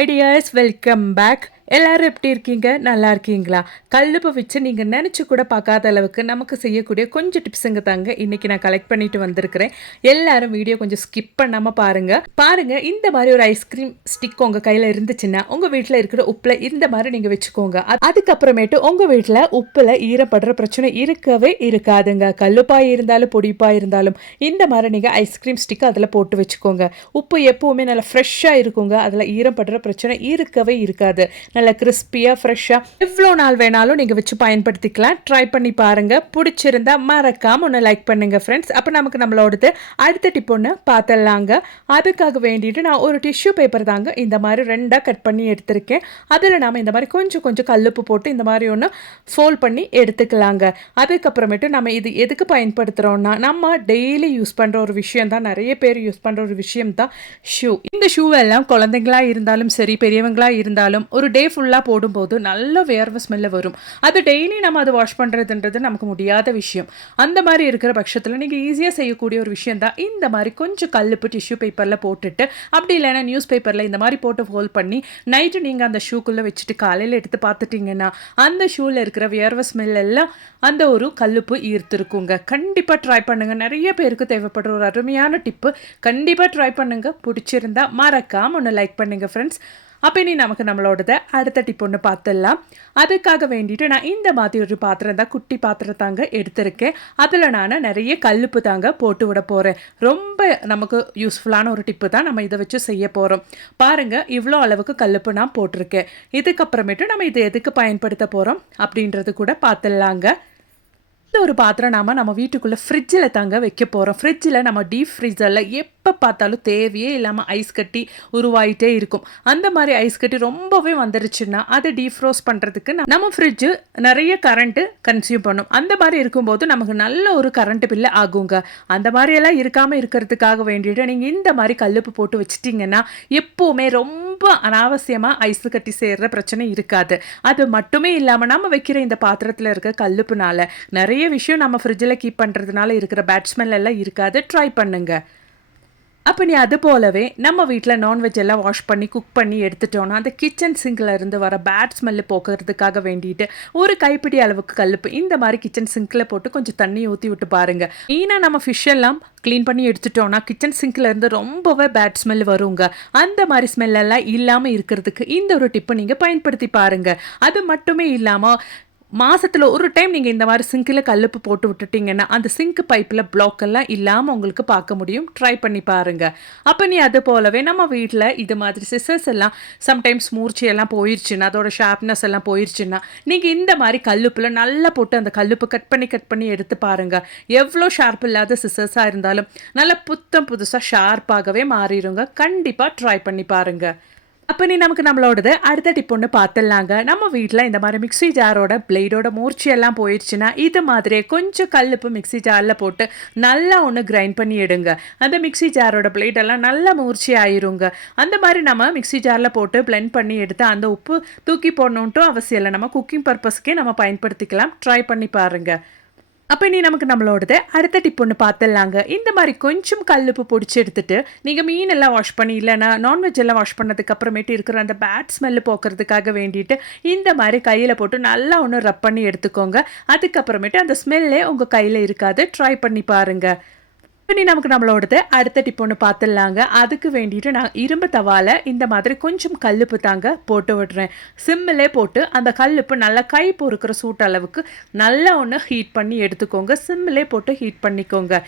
Hi tears, welcome back. எல்லாரும் எப்படி இருக்கீங்க? நல்லா இருக்கீங்களா? கல்லுப்பு வச்சு நீங்கள் நினச்சி கூட பார்க்காத அளவுக்கு நமக்கு செய்யக்கூடிய கொஞ்சம் டிப்ஸுங்க தாங்க இன்றைக்கி நான் கலெக்ட் பண்ணிட்டு வந்திருக்கிறேன். எல்லாரும் வீடியோ கொஞ்சம் ஸ்கிப் பண்ணாமல் பாருங்கள். இந்த மாதிரி ஒரு ஐஸ்கிரீம் ஸ்டிக் உங்கள் கையில் இருந்துச்சுன்னா உங்கள் வீட்டில் இருக்கிற உப்பில் இந்த மாதிரி நீங்கள் வச்சுக்கோங்க. அதுக்கப்புறமேட்டு உங்கள் வீட்டில் உப்பில் ஈரப்படுற பிரச்சனை இருக்கவே இருக்காதுங்க. கல்லுப்பாக இருந்தாலும் பொடிப்பாக இருந்தாலும் இந்த மாதிரி நீங்கள் ஐஸ்கிரீம் ஸ்டிக் அதில் போட்டு வச்சுக்கோங்க. உப்பு எப்போவுமே நல்லா ஃப்ரெஷ்ஷாக இருக்குங்க. அதில் ஈரப்படுற பிரச்சனை இருக்கவே இருக்காது. நல்ல கிறிஸ்பியாக ஃப்ரெஷ்ஷாக எவ்வளோ நாள் வேணாலும் நீங்கள் வச்சு பயன்படுத்திக்கலாம். ட்ரை பண்ணி பாருங்கள். பிடிச்சிருந்தா மறக்காமல் ஒன்று லைக் பண்ணுங்கள் ஃப்ரெண்ட்ஸ். அப்போ நம்மளோடது அடுத்த டிப் ஒன்று பார்த்துடலாங்க. அதுக்காக வேண்டிட்டு நான் ஒரு டிஷ்யூ பேப்பர் தாங்க இந்த மாதிரி ரெண்டாக கட் பண்ணி எடுத்திருக்கேன். அதில் நாம் இந்த மாதிரி கொஞ்சம் கொஞ்சம் கல்லுப்பு போட்டு இந்த மாதிரி ஒன்று ஃபோல்ட் பண்ணி எடுத்துக்கலாங்க. அதுக்கப்புறமேட்டு நம்ம இது எதுக்கு பயன்படுத்துகிறோன்னா, நம்ம டெய்லி யூஸ் பண்ணுற ஒரு விஷயம் தான், நிறைய பேர் யூஸ் பண்ணுற ஒரு விஷயம் தான் ஷூ. இந்த ஷூ எல்லாம் குழந்தைங்களாக இருந்தாலும் சரி, பெரியவங்களாக இருந்தாலும் ஒரு டே ஃபுல்லாக போடும்போது நல்ல வேர்வை ஸ்மெல்ல வரும். அது டெய்லி நம்ம அதை வாஷ் பண்ணுறதுன்றது நமக்கு முடியாத விஷயம். அந்த மாதிரி இருக்கிற பட்சத்தில் நீங்கள் ஈஸியாக செய்யக்கூடிய ஒரு விஷயம் தான் இந்த மாதிரி கொஞ்சம் கல்லுப்பு டிஷ்யூ பேப்பரில் போட்டுட்டு, அப்படி இல்லைன்னா நியூஸ் பேப்பரில் இந்த மாதிரி போட்டு ஃபோல்ட் பண்ணி நைட்டு நீங்கள் அந்த ஷூக்குள்ளே வச்சுட்டு காலையில் எடுத்து பார்த்துட்டிங்கன்னா அந்த ஷூவில் இருக்கிற வேர்வை ஸ்மெல் எல்லாம் அந்த ஒரு கல்லுப்பு ஈர்த்துருக்குங்க. கண்டிப்பாக ட்ரை பண்ணுங்கள். நிறைய பேருக்கு தேவைப்படுற ஒரு அருமையான டிப்பு. கண்டிப்பாக ட்ரை பண்ணுங்கள். பிடிச்சிருந்தா மறக்காம ஒன்று லைக் பண்ணுங்கள் ஃப்ரெண்ட்ஸ். அப்போ இனி நம்மளோடத அடுத்த டிப் ஒன்று பார்த்துடலாம். அதுக்காக வேண்டிட்டு நான் இந்த மாதிரி ஒரு பாத்திரம் தான், குட்டி பாத்திரம் தாங்க எடுத்திருக்கேன். அதில் நான் நிறைய கல்லுப்பு தாங்க போட்டு விட போகிறேன். ரொம்ப நமக்கு யூஸ்ஃபுல்லான ஒரு டிப்பு தான். நம்ம இதை வச்சு செய்ய போகிறோம். பாருங்கள், இவ்வளோ அளவுக்கு கல்லுப்பு நான் போட்டிருக்கேன். இதுக்கப்புறமேட்டு நம்ம இதை எதுக்கு பயன்படுத்த போகிறோம் அப்படின்றது கூட பார்த்துடலாங்க. இந்த ஒரு பாத்திரம் நம்ம வீட்டுக்குள்ளே ஃப்ரிட்ஜில் தாங்க வைக்க போகிறோம். ஃப்ரிட்ஜில் நம்ம டீப் ஃப்ரீசரில் எப்போ பார்த்தாலும் தேவையே இல்லாமல் ஐஸ் கட்டி உருவாயிட்டே இருக்கும். அந்த மாதிரி ஐஸ் கட்டி ரொம்பவே வந்துருச்சுன்னா அதை டீஃப்ரோஸ் பண்ணுறதுக்கு நம்ம ஃப்ரிட்ஜு நிறைய கரண்ட்டு கன்சியூம் பண்ணும். அந்த மாதிரி இருக்கும்போது நமக்கு நல்ல ஒரு கரண்ட் பில்லு ஆகுங்க. அந்த மாதிரியெல்லாம் இருக்காமல் இருக்கிறதுக்காக வேண்டிட்டு நீங்கள் இந்த மாதிரி கல்லுப்பு போட்டு வச்சிட்டிங்கன்னா எப்போவுமே ரொம்ப அனாவசியமாக ஐஸ் கட்டி சேர்ற பிரச்சனை இருக்காது. அது மட்டுமே இல்லாமல் நம்ம வைக்கிற இந்த பாத்திரத்தில் இருக்க கல்லுப்புனால நிறைய விஷயம் நம்ம ஃப்ரிட்ஜில் கீப் பண்ணுறதுனால இருக்கிற பேட் ஸ்மெல் எல்லாம் இருக்காது. ட்ரை பண்ணுங்க. அப்போ நீ அது போலவே நம்ம வீட்டில் நான்வெஜ் எல்லாம் வாஷ் பண்ணி குக் பண்ணி எடுத்துட்டோன்னா அந்த கிச்சன் சிங்கில் இருந்து வர பேட் ஸ்மெல்லு போக்குறதுக்காக வேண்டிட்டு ஒரு கைப்பிடி அளவுக்கு கல்லுப்பு இந்த மாதிரி கிச்சன் சிங்கில் போட்டு கொஞ்சம் தண்ணி ஊற்றி விட்டு பாருங்கள். மெயினாக நம்ம ஃபிஷ் எல்லாம் க்ளீன் பண்ணி எடுத்துட்டோன்னா கிச்சன் சிங்கில் இருந்து ரொம்பவே பேட் ஸ்மெல் வருங்க. அந்த மாதிரி ஸ்மெல்லெல்லாம் இல்லாமல் இருக்கிறதுக்கு இந்த ஒரு டிப்பு நீங்கள் பயன்படுத்தி பாருங்கள். அது மட்டுமே இல்லாமல் மாதத்தில் ஒரு டைம் நீங்கள் இந்த மாதிரி சிங்கில் கல்லுப்பு போட்டு விட்டுட்டிங்கன்னா அந்த சிங்க் பைப்பில் பிளாக்கெல்லாம் இல்லாமல் உங்களுக்கு பார்க்க முடியும். ட்ரை பண்ணி பாருங்கள். அப்போ நீ அது போலவே நம்ம வீட்டில் இது மாதிரி சிசர்ஸ் எல்லாம் சம்டைம்ஸ் மூர்ச்சியெல்லாம் போயிடுச்சுன்னா, அதோட ஷார்ப்னஸ் எல்லாம் போயிடுச்சுன்னா நீங்கள் இந்த மாதிரி கல்லுப்பில் நல்லா போட்டு அந்த கல்லுப்பு கட் பண்ணி எடுத்து பாருங்கள். எவ்வளோ ஷார்ப் இல்லாத சிசர்ஸாக இருந்தாலும் நல்லா புதுசாக ஷார்ப்பாகவே மாறிடுங்க. கண்டிப்பாக ட்ரை பண்ணி பாருங்கள். அப்போ நீ நம்மளோடது அடுத்த டிப் ஒன்று பார்த்துடலாங்க. நம்ம வீட்டில் இந்த மாதிரி மிக்ஸி ஜாரோட பிளேடோட மூர்ச்சியெல்லாம் போயிடுச்சுன்னா இது மாதிரியே கொஞ்சம் கல்லுப்பு மிக்ஸி ஜாரில் போட்டு நல்லா ஒன்று கிரைண்ட் பண்ணி எடுங்க. அந்த மிக்ஸி ஜாரோட பிளேடெல்லாம் நல்லா மூர்ச்சி ஆயிருங்க. அந்த மாதிரி நம்ம மிக்ஸி ஜாரில் போட்டு பிளெண்ட் பண்ணி எடுத்து அந்த உப்பு தூக்கி போடணுன்ட்டும் அவசியம் இல்லை. நம்ம குக்கிங் பர்பஸ்க்கே நம்ம பயன்படுத்திக்கலாம். ட்ரை பண்ணி பாருங்கள். அப்போ நீ நம்மளோடது அடுத்த டிப் ஒன்று பார்த்துடலாங்க. இந்த மாதிரி கொஞ்சம் கல்லுப்பு பிடிச்சி எடுத்துட்டு நீங்கள் மீனெல்லாம் வாஷ் பண்ணி இல்லைன்னா நான்வெஜ் எல்லாம் வாஷ் பண்ணதுக்கு அப்புறமேட்டு இருக்கிற அந்த பேட் ஸ்மெல்லு போக்குறதுக்காக வேண்டிட்டு இந்த மாதிரி கையில் போட்டு நல்லா ஒன்று ரப் பண்ணி எடுத்துக்கோங்க. அதுக்கப்புறமேட்டு அந்த ஸ்மெல்லே உங்கள் கையில் இருக்காது. ட்ரை பண்ணி பாருங்கள். நீ நம்மளோடது அடுத்த டிப் ஒன்று பார்த்துடலாங்க. அதுக்கு வேண்டிட்டு நான் இரும்பு தவால இந்த மாதிரி கொஞ்சம் கல்லுப்பு தாங்க போட்டு விடுறேன். சிம்மிலே போட்டு அந்த கல்லுப்பு நல்லா கை பொறுக்கிற சூட் அளவுக்கு நல்லா ஒன்று ஹீட் பண்ணி எடுத்துக்கோங்க. சிம்மிலே போட்டு ஹீட் பண்ணிக்கோங்க.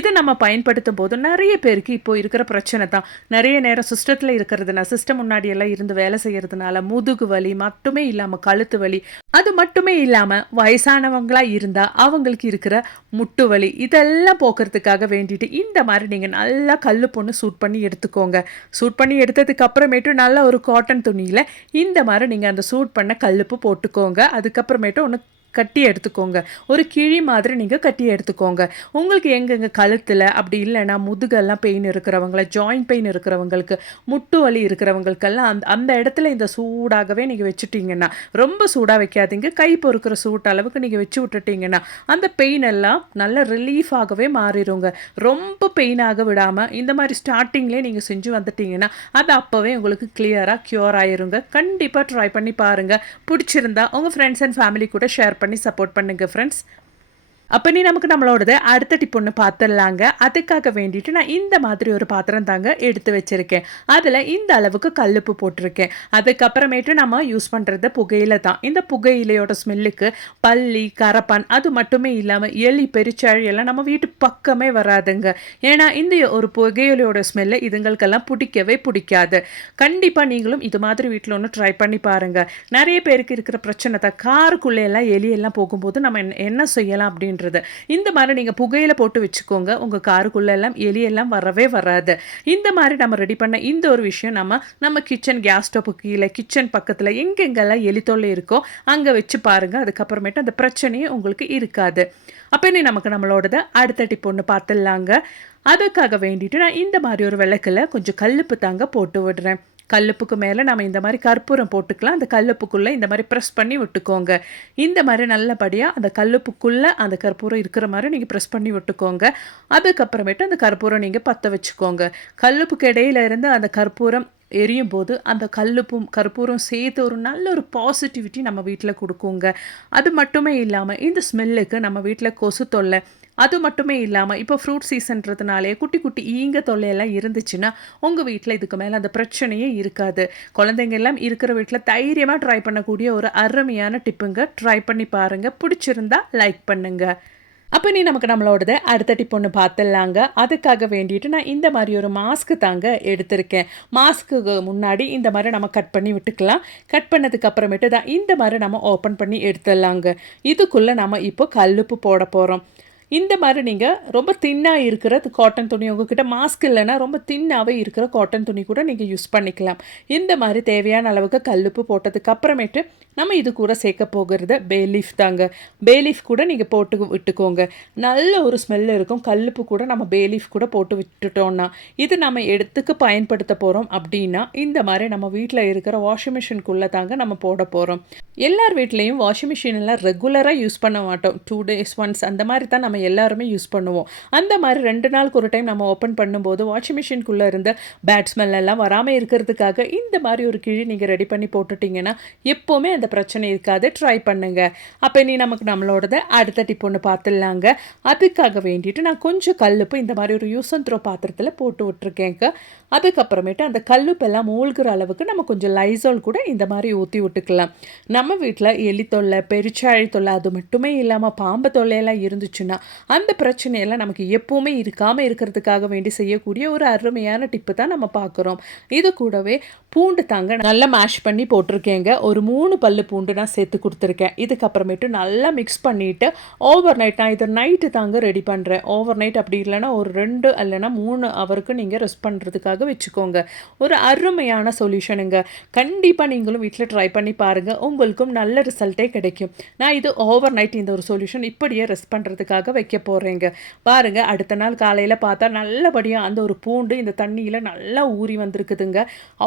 இது நம்ம பயன்படுத்தும் போது நிறைய பேருக்கு இப்போ இருக்கிற பிரச்சனை தான். நிறைய நேரம் சிஸ்டத்தில் இருக்கிறதுனா, சிஸ்டம் முன்னாடியெல்லாம் இருந்து வேலை செய்கிறதுனால முதுகு வலி மட்டுமே இல்லாமல் கழுத்து வலி, அது மட்டுமே இல்லாமல் வயசானவங்களாக இருந்தால் அவங்களுக்கு இருக்கிற முட்டு வலி, இதெல்லாம் போக்குறதுக்காக வேண்டிட்டு இந்த மாதிரி நீங்கள் நல்லா கல்லுப்பு ஒன்று சூட் பண்ணி எடுத்துக்கோங்க. சூட் பண்ணி எடுத்ததுக்கு அப்புறமேட்டு நல்லா ஒரு காட்டன் துணியில் இந்த மாதிரி நீங்கள் அந்த சூட் பண்ண கல்லுப்பு போட்டுக்கோங்க. அதுக்கப்புறமேட்டு ஒன்று கட்டி எடுத்துக்கோங்க. ஒரு கிழி மாதிரி நீங்கள் கட்டி எடுத்துக்கோங்க. உங்களுக்கு எங்கெங்கே கழுத்தில் அப்படி இல்லைன்னா முதுகெல்லாம் பெயின் இருக்கிறவங்கள, ஜாயிண்ட் பெயின் இருக்கிறவங்களுக்கு, முட்டு வலி இருக்கிறவங்களுக்கெல்லாம் அந்த அந்த இடத்துல இந்த சூடாகவே நீங்கள் வச்சுட்டிங்கன்னா, ரொம்ப சூடாக வைக்காதீங்க. கை பொறுக்கிற சூட்டு அளவுக்கு நீங்கள் வச்சு விட்டுட்டிங்கன்னா அந்த பெயின் எல்லாம் நல்ல ரிலீஃப் ஆகவே மாறிடுங்க. ரொம்ப பெயினாக விடாமல் இந்த மாதிரி ஸ்டார்டிங்லேயே நீங்கள் செஞ்சு வந்துட்டிங்கன்னா அது அப்போவே உங்களுக்கு கிளியராக க்யூர் ஆயிருங்க. கண்டிப்பாக ட்ரை பண்ணி பாருங்கள். பிடிச்சிருந்தா உங்கள் ஃப்ரெண்ட்ஸ் அண்ட் ஃபேமிலி கூட ஷேர் பண்ணி சப்போர்ட் பண்ணுங்கள் ஃப்ரெண்ட்ஸ். அப்போ நீ நமக்கு நம்மளோடது அடுத்த டிப் ஒன்று பார்த்துடலாங்க. அதுக்காக வேண்டிட்டு நான் இந்த மாதிரி ஒரு பாத்திரம் தாங்க எடுத்து வச்சுருக்கேன். அதில் இந்த அளவுக்கு கல்லுப்பு போட்டிருக்கேன். அதுக்கப்புறமேட்டு நம்ம யூஸ் பண்ணுறது புகையில தான். இந்த புகையிலையோட ஸ்மெல்லுக்கு பல்லி, கரப்பான் அது மட்டுமே இல்லாமல் எலி, பெருச்சாழி எல்லாம் நம்ம வீட்டு பக்கமே வராதுங்க. ஏன்னா இந்த ஒரு புகையிலையோட ஸ்மெல்லு இதுங்களுக்கெல்லாம் பிடிக்கவே பிடிக்காது. கண்டிப்பாக நீங்களும் இது மாதிரி வீட்டில் ஒன்று ட்ரை பண்ணி பாருங்கள். நிறைய பேருக்கு இருக்கிற பிரச்சனை தான், காருக்குள்ளே எல்லாம் எலியெல்லாம் போகும்போது நம்ம என்ன செய்யலாம் அப்படின்னு. இந்த மாதிரி நீங்க புகையில போட்டு வச்சுக்கோங்க. உங்க காருக்குள்ள எல்லாம் எலி எல்லாம் வரவே வராது. இந்த மாதிரி நம்ம ரெடி பண்ண இந்த ஒரு விஷயம் நம்ம கிச்சன் கேஸ் ஸ்டவ் கீழே, கிச்சன் பக்கத்துல எங்கெங்கெல்லாம் எலி தொல்லை இருக்கோ அங்க வச்சு பாருங்க. அதுக்கப்புறமேட்டு அந்த பிரச்சனையே உங்களுக்கு இருக்காது. அப்ப நீ நமக்கு நம்மளோடத அடுத்த டிப் ஒன்று பார்த்துடலாங்க. அதுக்காக வேண்டிட்டு நான் இந்த மாதிரி ஒரு விளக்குல கொஞ்சம் கல்லுப்பு தாங்க போட்டு விடுறேன். கல்லுப்புக்கு மேலே நம்ம இந்த மாதிரி கற்பூரம் போட்டுக்கலாம். அந்த கல்லுப்புக்குள்ளே இந்த மாதிரி ப்ரெஸ் பண்ணி விட்டுக்கோங்க. இந்த மாதிரி நல்லபடியாக அந்த கல்லுப்புக்குள்ளே அந்த கற்பூரம் இருக்கிற மாதிரி நீங்கள் ப்ரெஸ் பண்ணி விட்டுக்கோங்க. அதுக்கப்புறமேட்டு அந்த கற்பூரம் நீங்கள் பற்ற வச்சுக்கோங்க. கல்லுப்புக்கு இடையில இருந்து அந்த கற்பூரம் எரியும் போது அந்த கல்லுப்பும் கற்பூரம் சேர்த்து ஒரு நல்ல ஒரு பாசிட்டிவிட்டி நம்ம வீட்டில் கொடுக்குங்க. அது மட்டுமே இல்லாமல் இந்த ஸ்மெல்லுக்கு நம்ம வீட்டில் கொசு தொல்லை, அது மட்டுமே இல்லாமல் இப்போ ஃப்ரூட் சீசன்றதுனாலே குட்டி குட்டி ஈங்க தொல்லையெல்லாம் இருந்துச்சுன்னா உங்கள் வீட்டில் இதுக்கு மேலே அந்த பிரச்சனையே இருக்காது. குழந்தைங்க எல்லாம் இருக்கிற வீட்டில் தைரியமாக ட்ரை பண்ணக்கூடிய ஒரு அருமையான டிப்புங்க. ட்ரை பண்ணி பாருங்கள். பிடிச்சிருந்தா லைக் பண்ணுங்கள். அப்போ நீ நமக்கு நம்மளோடது அடுத்த டிப் ஒன்று பார்த்துடலாங்க. அதுக்காக வேண்டிட்டு நான் இந்த மாதிரி ஒரு மாஸ்க்கு தாங்க எடுத்திருக்கேன். மாஸ்க்கு முன்னாடி இந்த மாதிரி நம்ம கட் பண்ணி விட்டுக்கலாம். கட் பண்ணதுக்கு அப்புறமேட்டு தான் இந்த மாதிரி நம்ம ஓப்பன் பண்ணி எடுத்துடலாங்க. இதுக்குள்ளே நம்ம இப்போ கல்லுப்பு போட போகிறோம். இந்த மாதிரி நீங்கள் ரொம்ப தின்னாக இருக்கிற காட்டன் துணி, உங்ககிட்ட மாஸ்க் இல்லைன்னா ரொம்ப தின்னாகவே இருக்கிற காட்டன் துணி கூட நீங்கள் யூஸ் பண்ணிக்கலாம். இந்த மாதிரி தேவையான அளவுக்கு கல்லுப்பு போட்டதுக்கு அப்புறமேட்டு நம்ம இது கூட சேர்க்க போகிறது பேலீஃப் தாங்க. பேலீஃப் கூட நீங்கள் போட்டு விட்டுக்கோங்க. நல்ல ஒரு ஸ்மெல் இருக்கும். கல்லுப்பு கூட நம்ம பேலீஃப் கூட போட்டு விட்டுட்டோம்னா இது நம்ம எடுத்துக்கு பயன்படுத்த போகிறோம். அப்படின்னா இந்த மாதிரி நம்ம வீட்டில் இருக்கிற வாஷிங் மிஷினுக்குள்ளே தாங்க நம்ம போட போகிறோம். எல்லார் வீட்லேயும் வாஷிங் மிஷின் எல்லாம் ரெகுலராக யூஸ் பண்ண மாட்டோம். 2 days ஒன்ஸ் அந்த மாதிரி தான் நம்ம எல்லாருமே யூஸ் பண்ணுவோம். அந்த மாதிரி 2 நாளுக்கு ஒரு டைம் நம்ம ஓப்பன் பண்ணும்போது வாஷிங் மிஷின்குள்ளே இருந்த பேட் ஸ்மெல் எல்லாம் வராமல் இருக்கிறதுக்காக இந்த மாதிரி ஒரு கிழி நீங்கள் ரெடி பண்ணி போட்டுட்டிங்கன்னா எப்போவுமே அந்த பிரச்சனை இருக்காது. ட்ரை பண்ணுங்க. அப்போ நீ நமக்கு நம்மளோடத அடுத்த டிப் ஒன்று பார்த்துடலாங்க. அதுக்காக வேண்டிட்டு நான் கொஞ்சம் கல்லுப்பு இந்த மாதிரி ஒரு யூஸ் அண்ட் த்ரோ பாத்திரத்தில் போட்டு விட்டுருக்கேங்க. அதுக்கப்புறமேட்டு அந்த கல்லுப்பெல்லாம் மூழ்கிற அளவுக்கு நம்ம கொஞ்சம் லைசால் கூட இந்த மாதிரி ஊற்றி விட்டுக்கலாம். நம்ம வீட்டில் எலி தொல்லை, பெருச்சாழி தொல்லை, அது மட்டுமே இல்லாமல் பாம்பு தொல்லையெல்லாம் இருந்துச்சுன்னா அந்த பிரச்சனையெல்லாம் நமக்கு எப்போவுமே இருக்காமல் இருக்கிறதுக்காக வேண்டி செய்யக்கூடிய ஒரு அருமையான டிப்பு தான் நம்ம பார்க்குறோம். இது கூடவே பூண்டு தாங்க நல்லா மேஷ் பண்ணி போட்டிருக்கேங்க. ஒரு 3 பல்லு பூண்டு நான் சேர்த்து கொடுத்துருக்கேன். இதுக்கப்புறமேட்டு நல்லா மிக்ஸ் பண்ணிவிட்டு ஓவர் நைட், நான் இதை நைட்டு தாங்க ரெடி பண்ணுறேன். ஓவர் நைட் அப்படி இல்லைன்னா ஒரு 2 இல்லைன்னா 3 ஹவருக்கு நீங்கள் ரெஸ்ட் பண்ணுறதுக்காக வச்சுக்கோங்க. ஒரு அருமையான சொல்யூஷனுங்க. கண்டிப்பாக நீங்களும் வீட்டில் ட்ரை பண்ணி பாருங்கள். உங்களுக்கும் நல்ல ரிசல்ட்டே கிடைக்கும். நான் இது ஓவர் நைட் இந்த ஒரு சொல்யூஷன் இப்படியே ரெஸ்ட் பண்ணுறதுக்காக வைக்க போகிறேங்க. பாருங்கள், அடுத்த நாள் காலையில் பார்த்தா நல்லபடியாக அந்த ஒரு பூண்டு இந்த தண்ணியில் நல்லா ஊறி வந்திருக்குதுங்க.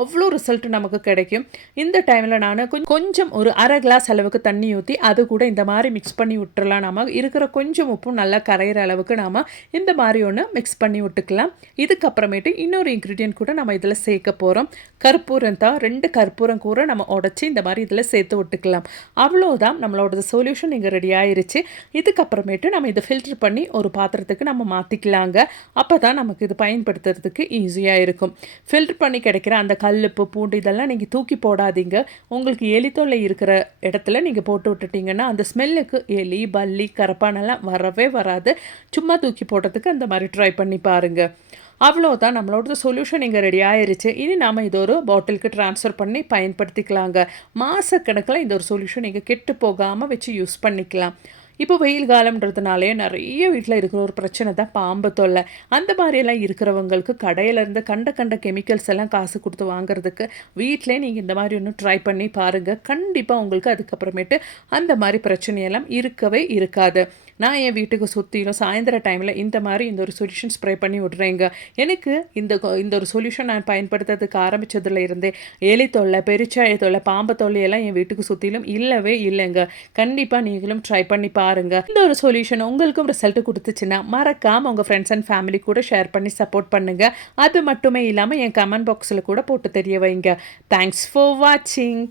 அவ்வளோ ரிசல்ட் நமக்கு கிடைக்கும். இந்த டைமில் நான் கொஞ்சம் ஒரு அரை கிளாஸ் அளவுக்கு தண்ணி ஊற்றி அது கூட இந்த மாதிரி மிக்ஸ் பண்ணி விட்டுறலாம். நம்ம இருக்கிற கொஞ்சம் உப்பும் நல்லா கரையிற அளவுக்கு நாம் இந்த மாதிரி ஒன்று மிக்ஸ் பண்ணி விட்டுக்கலாம். இதுக்கப்புறமேட்டு இன்னொரு இன்க்ரீடியன்ட் கூட நம்ம இதில் சேர்க்க போகிறோம். கற்பூரம் தான். 2 கற்பூரம் கூட நம்ம உடச்சி இந்த மாதிரி இதில் சேர்த்து விட்டுக்கலாம். அவ்வளோதான், நம்மளோட சொல்யூஷன் இங்கே ரெடி ஆயிருச்சு. இதுக்கப்புறமேட்டு நம்ம இதை ஃபில்டர் பண்ணி ஒரு பாத்திரத்துக்கு நம்ம மாற்றிக்கலாங்க. அப்போ தான் நமக்கு இது பயன்படுத்துறதுக்கு ஈஸியாக இருக்கும். ஃபில்டர் பண்ணி கிடைக்கிற அந்த கல்லுப்பு, பூண்டு இதெல்லாம் நீங்கள் தூக்கி போடாதீங்க. உங்களுக்கு எலி தொல்லை இருக்கிற இடத்துல நீங்கள் போட்டு விட்டுட்டிங்கன்னா அந்த ஸ்மெல்லுக்கு எலி, பல்லி, கரப்பானெல்லாம் வரவே வராது. சும்மா தூக்கி போடுறதுக்கு அந்த மாதிரி ட்ரை பண்ணி பாருங்கள். அவ்வளோதான், நம்மளோட சொல்யூஷன் இங்கே ரெடி ஆயிருச்சு. இனி நாம் இது ஒரு பாட்டிலுக்கு ட்ரான்ஸ்ஃபர் பண்ணி பயன்படுத்திக்கலாங்க. மாதக்கணக்கில் இந்த ஒரு சொல்யூஷன் நீங்கள் கெட்டு போகாமல் வச்சு யூஸ் பண்ணிக்கலாம். இப்போ வெயில் காலம்ன்றதுனாலே நெறைய வீட்ல இருக்கிற ஒரு பிரச்சனை தான் பாம்பு தொல்லை. அந்த மாரியெல்லாம் இருக்கிறவங்களுக்கு கடையிலேருந்து கண்ட கண்ட கெமிக்கல்ஸ் எல்லாம் காசு குடுத்து வாங்குறதுக்கு, வீட்லயே நீங்க இந்த மாரி ஒண்ணு ட்ரை பண்ணி பாருங்க. கண்டிப்பா உங்களுக்கு அதுக்கப்புறமேட்டு அந்த மாரி பிரச்சனையெல்லாம் இருக்கவே இருக்காது. நான் என் வீட்டுக்கு சுத்திலும் சாயந்தர டைம்ல இந்த ஒரு சொல்யூஷன் ஸ்ப்ரே பண்ணி விடுறேங்க. எனக்கு இந்த ஒரு சொல்யூஷன் நான் பயன்படுத்துறதுக்கு ஆரம்பிச்சதுல இருந்தே எலி தொல்லை, பெருச்சாழி தொல்லை, பாம்பு தொல்லையெல்லாம் என் வீட்டுக்கு சுத்திலும் இல்லவே இல்லைங்க. கண்டிப்பா நீங்களும் ட்ரை பண்ணி பாருங்க. இந்த ஒரு சொல்யூஷன் உங்களுக்கும் ரிசல்ட் குடுத்துச்சுன்னா, மறக்காம உங்க ஃப்ரெண்ட்ஸ் அண்ட் ஃபேமிலி கூட ஷேர் பண்ணி சப்போர்ட் பண்ணுங்க. அது மட்டுமே இல்லாம என் கமெண்ட் பாக்ஸ்ல கூட போட்டு தெரிய வைங்க. தேங்க்ஸ் ஃபார் வாட்சிங்.